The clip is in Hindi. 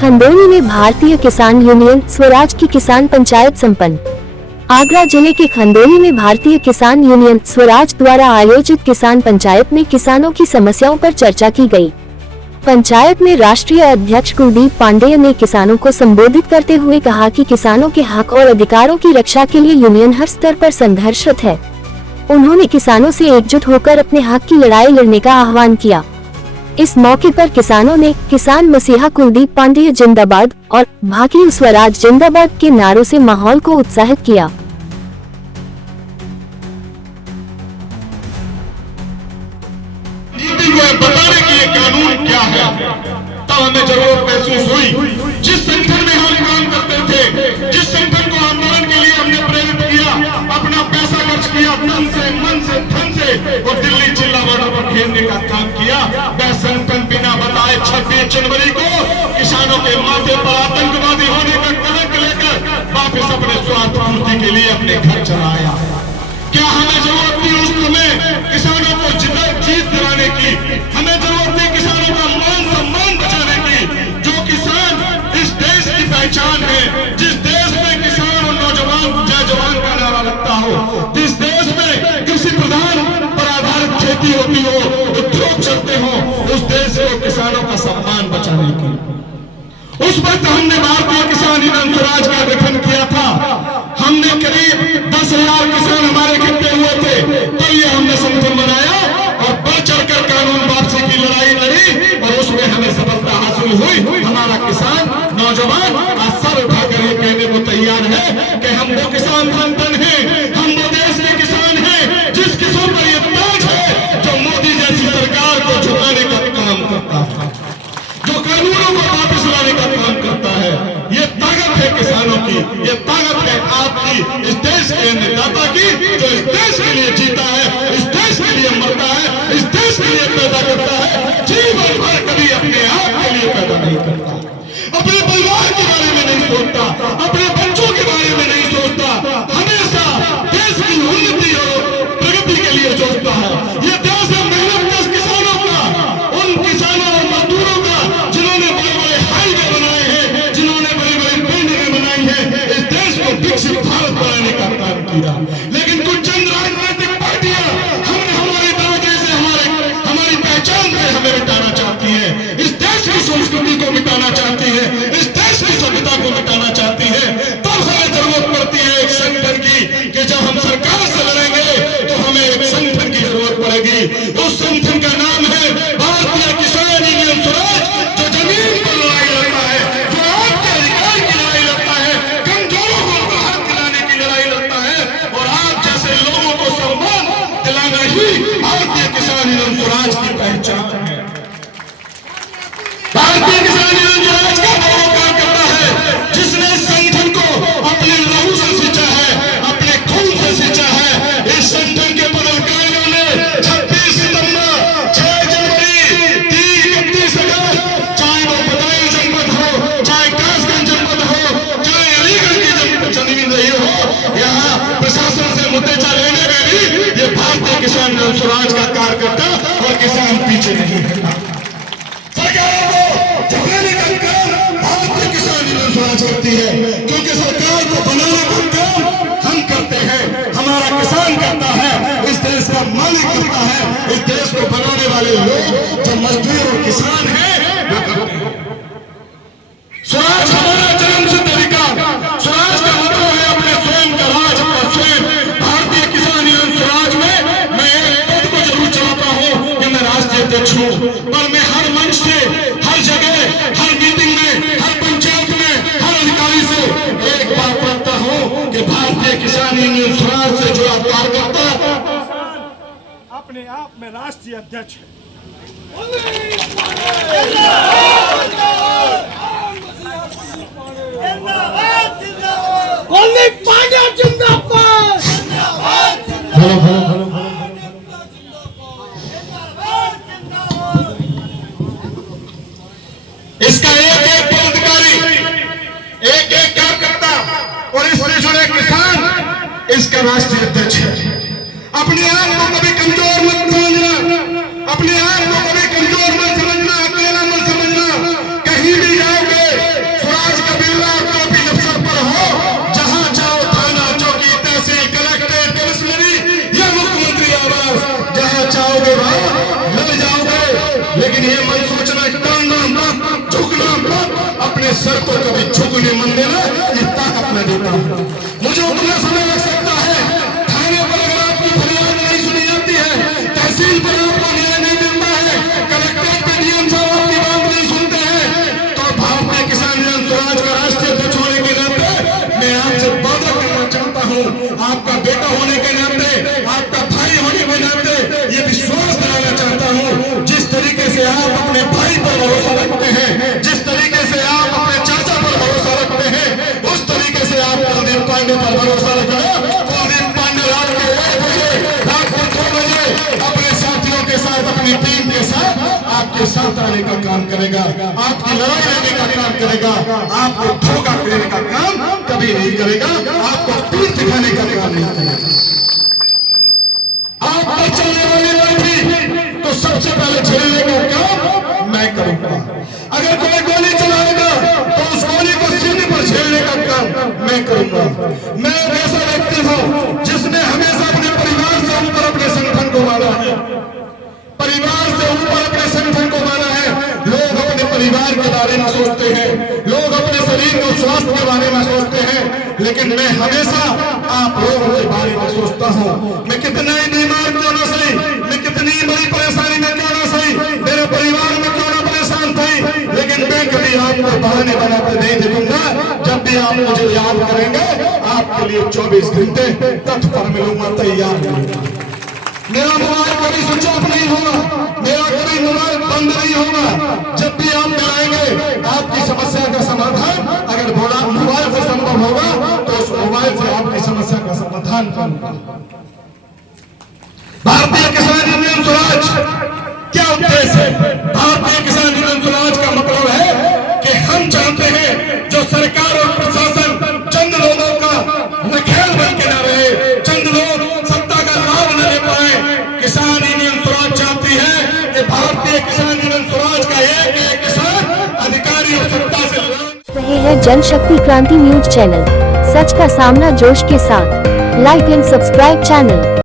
खंदौली में भारतीय किसान यूनियन स्वराज की किसान पंचायत संपन्न। आगरा जिले के खंदौली में भारतीय किसान यूनियन स्वराज द्वारा आयोजित किसान पंचायत में किसानों की समस्याओं पर चर्चा की गई। पंचायत में राष्ट्रीय अध्यक्ष कुलदीप पांडेय ने किसानों को संबोधित करते हुए कहा कि किसानों के हक और अधिकारों की रक्षा के लिए यूनियन हर स्तर पर संघर्षरत है। उन्होंने किसानों से एकजुट होकर अपने हक की लड़ाई लड़ने का आह्वान किया। इस मौके पर किसानों ने किसान मसीहा कुलदीप पांडेय जिंदाबाद और भारतीय स्वराज जिंदाबाद के नारों से माहौल को उत्साहित किया। नीति को बताने की ये कानून क्या है, तब हमें जरूरत महसूस हुई। जिस संगठन में हम काम करते थे, जिस संगठन को आंदोलन के लिए हमने प्रेरित किया, अपना पैसा खर्च किया, तन से मन से धन से, और दिल्ली जिला बॉर्डर पर घेरने का काम किया, वह संगठन बिना बताए 26 जनवरी को किसानों के माथे पर आतंकवादी होने का कलंक लेकर वापस अपने स्वार्थ पूर्ति के लिए अपने घर चला आया। क्या हमें जरूरत थी उस समय किसानों को जीत दिलाने की? हमें जरूरत थी किसानों का मान सम्मान बचाने की। जो किसान इस देश की पहचान है, जिस देश में किसान और नौजवान जय जवान का नारा लगता हो, जिस देश में कृषि प्रधान पर आधारित खेती होती हो, उद्योग चलते हो, उस देश को किसानों का सम्मान बचाने की। उस वक्त हमने भारतीय किसान यूनियन स्वराज का गठन किया था। हमने करीब 10,000 किसान हमारे इकट्ठे हुए थे, तो ये हमने संगठन बनाया और बढ़ चढ़कर कानून वापसी की लड़ाई लड़ी और उसमें हमें सफलता हासिल हुई। हमारा किसान नौजवान आज सर उठाकर ये कहने को तैयार है कि हम वो किसान संगठन हैं, हम वो देश के किसान हैं जिसके सर पर ये ताज है, जो मोदी जैसी सरकार को झुकाने का काम करता है, जो कानूनों को वापस लाने का काम करता है। ये ताकत है किसानों की, ये ताकत है आपकी, इस देश के अन्नदाता की, जो इस देश के लिए जीता है, इस देश के लिए मरता है, इस देश के लिए पैदा करता है, जीवन भर कभी अपने आप के लिए पैदा नहीं करता, अपने परिवार के बारे में नहीं सोचता, अपने बच्चों के बारे में नहीं सोचता, हमेशा देश की उन्नति और प्रगति के लिए सोचता है। ये देश है मेहनत किसानों का, उन किसानों और मजदूरों का जिन्होंने बड़े बड़े हाईवे बनाए हैं, जिन्होंने बड़ी बड़ी बिल्डिंगें बनाई हैं, इस देश को विकसित भारत बनाने का काम किया। लेकिन कुछ चंद राजनीतिक पार्टियां हमने हमारे दर्जे से, हमारी पहचान से हमें मिटाना चाहती है, इस देश की संस्कृति को मिटाना चाहती है, इस देश की सभ्यता को मिटाना चाहती है। तब हमें जरूरत पड़ती है एक संगठन की कि जब हम सरकार से लड़ेंगे तो हमें एक संगठन की जरूरत पड़ेगी। उस संगठन का नाम है भारतीय किसान यूनियन स्वराज, जो जमीन पर लड़ाई लड़ता है, जो आपके अधिकार की लड़ाई लड़ता है, कमजोरों को राहत दिलाने की लड़ाई लड़ता है, और आप जैसे लोगों को सम्मान दिलाना ही भारतीय किसान यूनियन स्वराज की पहचान है। भारतीय किसान यूनियन स्वराज का वो काम करता है जिसने इस संगठन को अपने लहू से सींचा है, अपने खून से सींचा है। इस संगठन के पदाधिकारियों ने 26 सितंबर, 6 जनवरी, 30, 31 अगस्त, चाहे वो बदायूं जनपद हो, चाहे कासगंज जनपद हो, चाहे अलीगढ़ की जमीन रही हो, यहाँ प्रशासन से मुद्देजा लेने में भी ये भारतीय किसान यूनियन स्वराज का कार्यकर्ता और किसान पीछे नहीं हटता। सरकारों को झुकाने का काम भारतीय किसान यूनियन स्वराज करती है, क्योंकि सरकार को बनाने का काम हम करते हैं, हमारा किसान करता है, इस देश का मालिक करता है, इस देश को बनाने वाले लोग जो मजदूर और किसान हैं वो करते हैं। स्वराज हमारा जन्मसिद्ध अधिकार, स्वराज का मतलब है अपने स्वयं का राज, अपना स्वयं। भारतीय किसान यूनियन स्वराज में मैं एक पद को जरूर चलाता हूँ कि मैं राष्ट्रीय अध्यक्ष हूँ, पर मैं हर मंच से, हर जगह, हर मीटिंग में, हर पंचायत में, हर अधिकारी से एक बात कहता हूँ कि भारतीय किसान यूनियन स्वराज से जुड़ा कार्यकर्ता अपने आप में राष्ट्रीय अध्यक्ष है। कुलदीप पांडेय जिंदाबाद। इसका एक एक पदाधिकारी, एक एक कार्यकर्ता और इससे जुड़े किसान इसका राष्ट्रीय अध्यक्ष है। अपने आप को कभी कमजोर मत समझना, अपने आप को कभी कमजोर मत समझना, अकेला मत समझना। कहीं भी जाओगे लेकिन ये मन सोचना टालना मत, झुकना मत, अपने सर को कभी झुकने मन देना, ये ताकत मैं देता हूं। मुझे उतना समय लग सकता है, थाने पर अगर आपकी फरियाद नहीं सुनी जाती है, तहसील पर आपको न्याय नहीं मिलता है, कलेक्ट्रेट पे डीएम साहब आपकी बात नहीं सुनते हैं, तो भारतीय किसान यूनियन स्वराज का राष्ट्रीय अध्यक्ष होने के नाते मैं आपसे वादा करना चाहता हूं, आपका बेटा होने के नाते, आपका भाई होने के नाते ये विश्वास दिलाना चाहता हूं, जिस तरीके से आप अपने भाई पर भरोसा रखते हैं, जिस तरीके से आप अपने चाचा पर भरोसा रखते हैं, उस तरीके से आप कुलदीप पांडे पर भरोसा रखें। कुलदीप पांडे रात के 1 बजे, रात को 2 बजे अपने साथियों के साथ, अपनी टीम के साथ आपके साथ आने का काम करेगा, आपकी लड़ाई लड़ने का काम करेगा, आपको धोखा देने का काम कभी नहीं करेगा, आपको पीठ दिखाने का काम नहीं करेगा। आप पर चलने वाली लाठी तो सबसे पहले झेलने का काम मैं करूंगा। अगर कोई गोली चलाएगा तो उस गोली को सीने पर झेलने का काम मैं करूंगा। मैं एक ऐसा व्यक्ति हूं जिसने हमेशा अपने परिवार से ऊपर अपने संगठन को माना है, परिवार से ऊपर अपने संगठन को माना है। लोग अपने परिवार के बारे में सोचते हैं, लोग अपने शरीर और स्वास्थ्य के बारे में सोचते हैं, लेकिन मैं हमेशा आप लोगों के बारे में सोचता हूं। मैं कितना ही बीमार क्यों ना सही, मैं कितनी बड़ी परेशानी में क्यों ना सही, मेरे परिवार में क्यों ना परेशान थी, लेकिन मैं कभी आपको बहाने बनाकर नहीं देखूंगा। जब भी आप मुझे याद करेंगे, आपके लिए 24 घंटे तट पर मिलूंगा, तैयार मिलूंगा। मेरा मोबाइल कभी स्विच ऑफ नहीं होगा, मेरा कभी मोबाइल बंद नहीं होगा। जब भी आप मिलाएंगे, आपकी समस्या का समाधान अगर मोबाइल से संभव होगा तो उस मोबाइल से आपकी समस्या का समाधान करूंगा। भारतीय किसान यूनियन स्वराज क्या उद्देश्य है? भारतीय किसान यूनियन स्वराज का मतलब है कि हम चाहते हैं जो सरकार और प्रशासन चंद लोगों का नखेल बन के ना रहे, चंद लोग सत्ता का लाभ न ले पाए। किसान यूनियन स्वराज चाहती है कि भारतीय किसान यूनियन स्वराज का एक किसान अधिकारी और सत्ता से रहे हैं जनशक्ति क्रांति न्यूज चैनल, सच का सामना जोश के साथ। Like and subscribe channel.